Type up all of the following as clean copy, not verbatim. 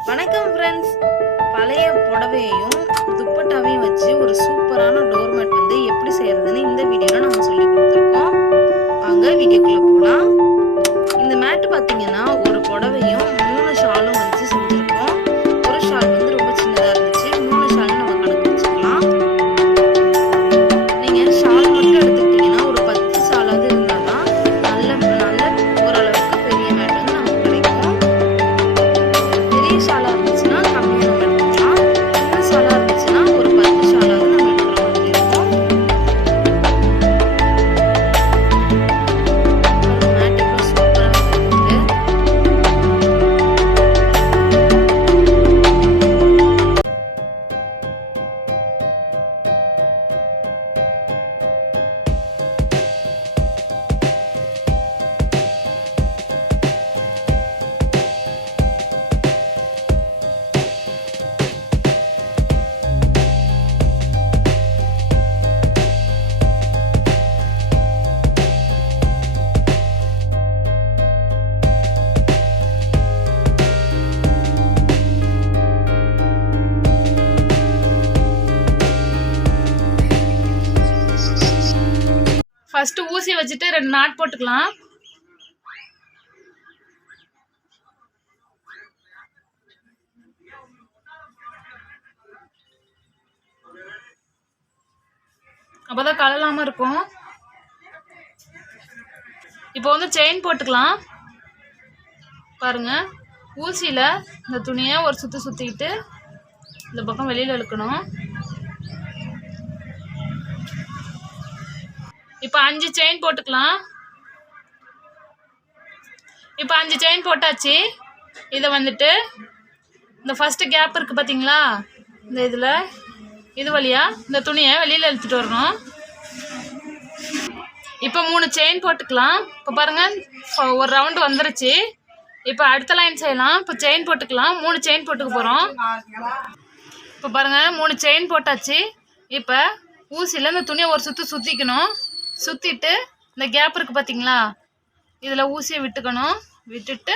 வணக்கம் ஃப்ரெண்ட்ஸ். பழைய புடவையையும் துப்பட்டாவையும் வச்சு ஒரு சூப்பரான டோர்மேட் வந்து எப்படி செய்யறதுன்னு இந்த வீடியோவில் நம்ம சொல்லி கொடுத்துருக்கோம். வாங்க வீடியோக்குள்ள போகலாம். இந்த மேட்டு பார்த்தீங்கன்னா ஒரு புடவையும் 3 ஷாலும் வச்சு செஞ்சுருக்கோம். ஒரு ஷால் வந்து ரொம்ப சின்னதாக இருந்துச்சு, 3 ஷால் நம்ம கணக்கு வச்சுக்கலாம். நீங்கள் ஷால் மட்டும் எடுத்துக்கிட்டிங்கன்னா ஒரு 10 ஷாலாவது இருந்தால் தான் நல்ல நல்ல ஓரளவுக்கு பெரிய மேட் வந்து நமக்கு கிடைக்கும். பெரிய ஷாலாக இருந்துச்சுன்னா கம்மியாக நம்ம எடுத்துக்கலாம். சின்ன ஷாலாக இருந்துச்சுன்னா ஒரு 10 ஷாலாவது நம்ம எடுக்கிற மாதிரி இருக்கும். மேட் எவ்வளோ சூப்பராக இருக்குது. ஃபர்ஸ்ட் ஊசி வச்சுட்டு 2 நாட் போட்டுக்கலாம். அப்பதான் கலலாம இருக்கும். இப்போ வந்து செயின் போட்டுக்கலாம். பாருங்க, ஊசியில இந்த துணியை ஒரு சுத்திக்கிட்டு இந்த பக்கம் வெளியில இழுக்கணும். இப்போ 5 செயின் போட்டுக்கலாம். இப்போ 5 செயின் போட்டாச்சு. இதை வந்துட்டு இந்த ஃபர்ஸ்ட் கேப் இருக்குது பார்த்தீங்களா, இந்த இதில் இது வழியாக இந்த துணியை வெளியில் இழுத்துட்டு வரணும். இப்போ 3 செயின் போட்டுக்கலாம். இப்போ பாருங்கள், ஒரு ரவுண்டு வந்துருச்சு. இப்போ அடுத்த லைன் செய்யலாம். இப்போ செயின் போட்டுக்கலாம். 3 செயின் போட்டுக்க போகிறோம். இப்போ பாருங்கள், 3 செயின் போட்டாச்சு. இப்போ ஊசியில் இந்த துணியை ஒரு சுற்றிக்கணும். சுற்றிட்டு இந்த கேப் இருக்குது பார்த்தீங்களா, இதில் ஊசியை விட்டுக்கணும். விட்டுட்டு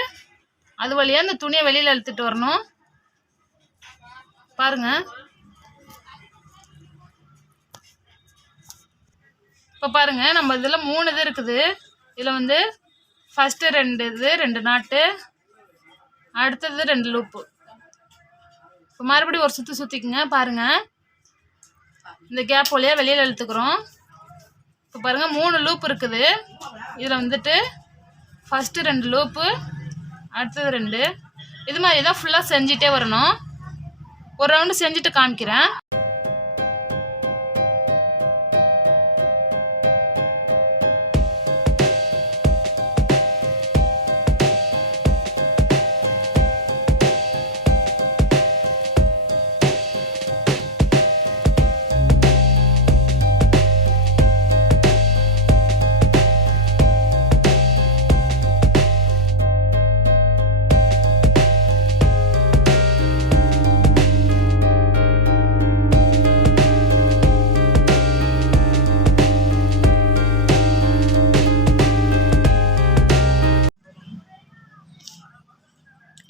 அது வழியாக இந்த துணியை வெளியில் இழுத்துட்டு வரணும். பாருங்கள், இப்போ பாருங்கள், நம்ம இதில் 3 இது இருக்குது. இதில் வந்து ஃபஸ்ட்டு 2 நாட்டு, அடுத்தது 2 லூப்பு. இப்போ மறுபடியும் ஒரு சுற்றிக்குங்க. பாருங்கள், இந்த கேப் வழியாக வெளியில் இழுத்துக்கிறோம். இப்போ பாருங்கள், 3 லூப் இருக்குது. இதில் வந்துட்டு ஃபஸ்ட்டு 2 லூப்பு, அடுத்தது 2. இது மாதிரி தான் ஃபுல்லாக செஞ்சிட்டே வரணும். ஒரு ரவுண்டு செஞ்சுட்டு காமிக்கிறேன்.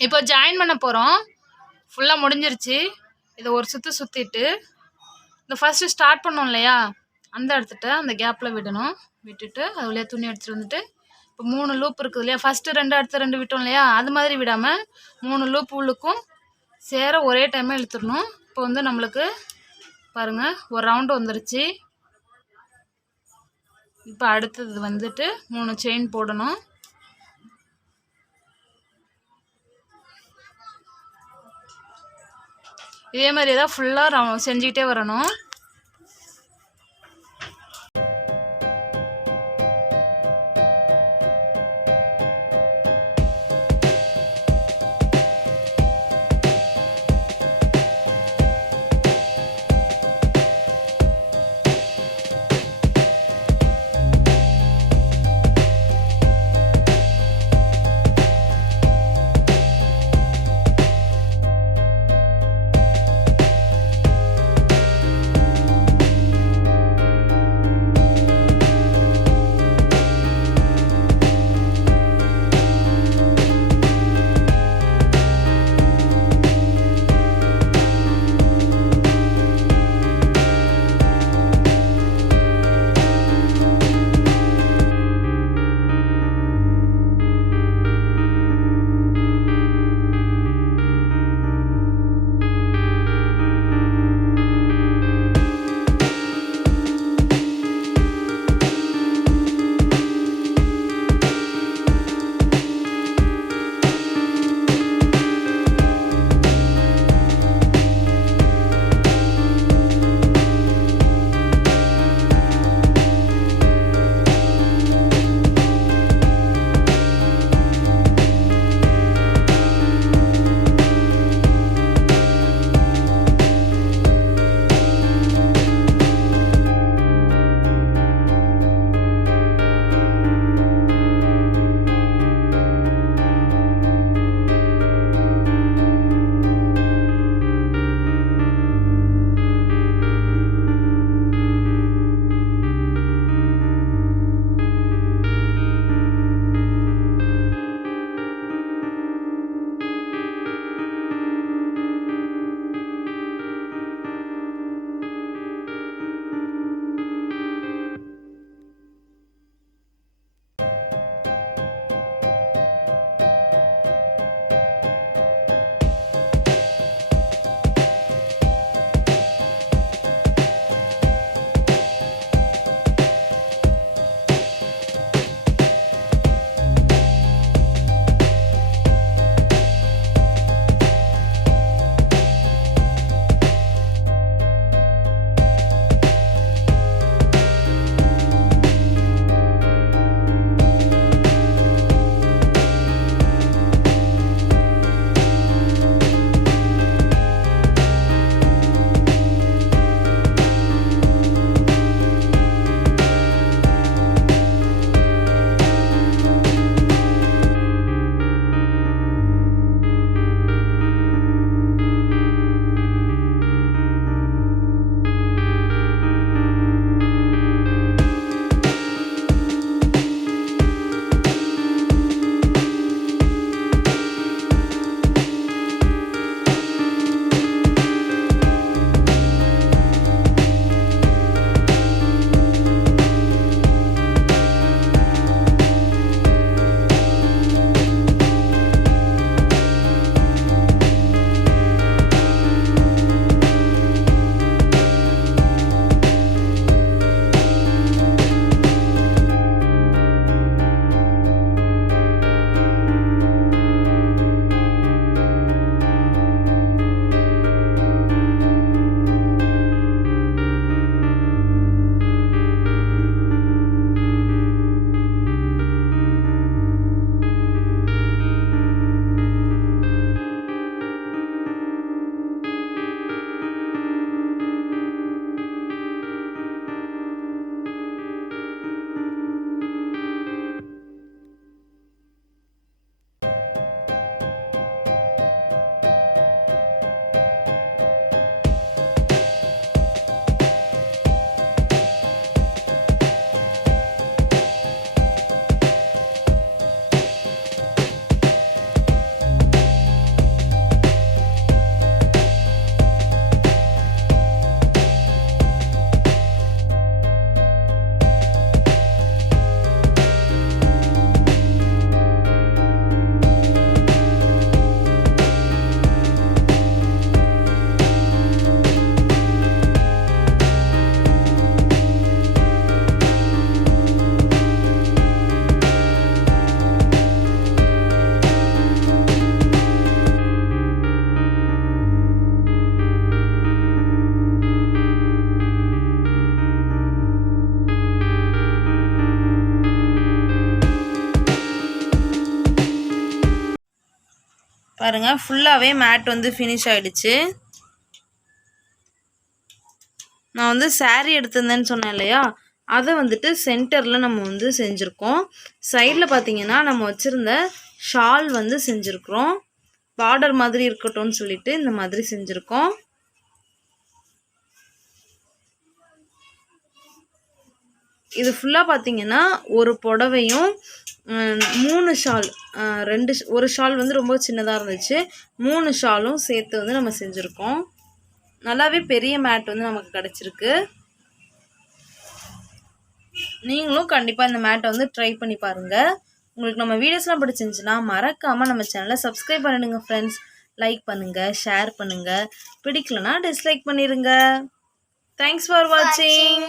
இப்போ ஜாயின் பண்ண போகிறோம். ஃபுல்லாக முடிஞ்சிருச்சு. இதை ஒரு சுற்றிட்டு இந்த ஃபஸ்ட்டு ஸ்டார்ட் பண்ணோம் இல்லையா, அந்த இடத்துட்ட அந்த கேப்பில் விடணும். விட்டுட்டு அது வழியாக துணி எடுத்துகிட்டு வந்துட்டு இப்போ 3 லூப் இருக்குது இல்லையா, ஃபஸ்ட்டு 2 அடுத்த 2 விட்டோம் இல்லையா, அது மாதிரி விடாமல் 3 லூப் உள்ளுக்கும் சேர ஒரே டைமாக இழுத்துடணும். இப்போ வந்து நம்மளுக்கு பாருங்கள், ஒரு ரவுண்டு வந்துருச்சு. இப்போ அடுத்தது வந்துட்டு 3 செயின் போடணும். இதே மாதிரி தான் ஃபுல்லாக செஞ்சுக்கிட்டே வரணும். பாருங்கள் ஃபுல்லாகவே மேட் வந்து ஃபினிஷ் ஆகிடுச்சு. நான் வந்து சாரீ எடுத்திருந்தேன்னு சொன்னேன் இல்லையா, அதை வந்துட்டு சென்டரில் நம்ம வந்து செஞ்சுருக்கோம். சைடில் பார்த்திங்கன்னா நம்ம வச்சுருந்த ஷால் வந்து செஞ்சுருக்குறோம். பார்டர் மாதிரி இருக்கட்டும்னு சொல்லிட்டு இந்த மாதிரி செஞ்சுருக்கோம். இது ஃபுல்லாக பார்த்திங்கன்னா ஒரு புடவையும் 3 ஷால், ஒரு ஷால் வந்து ரொம்ப சின்னதாக இருந்துச்சு, 3 ஷாலும் சேர்த்து வந்து நம்ம செஞ்சுருக்கோம். நல்லாவே பெரிய மேட் வந்து நமக்கு கிடச்சிருக்கு. நீங்களும் கண்டிப்பாக இந்த மேட்டை வந்து ட்ரை பண்ணி பாருங்கள். உங்களுக்கு நம்ம வீடியோஸ்லாம் பிடிச்சிருந்துச்சுன்னா மறக்காமல் நம்ம சேனலை சப்ஸ்கிரைப் பண்ணிடுங்க ஃப்ரெண்ட்ஸ். லைக் பண்ணுங்கள், ஷேர் பண்ணுங்கள், பிடிக்கலனா டிஸ்லைக் பண்ணிடுங்க. தேங்க்ஸ் ஃபார் வாட்சிங்.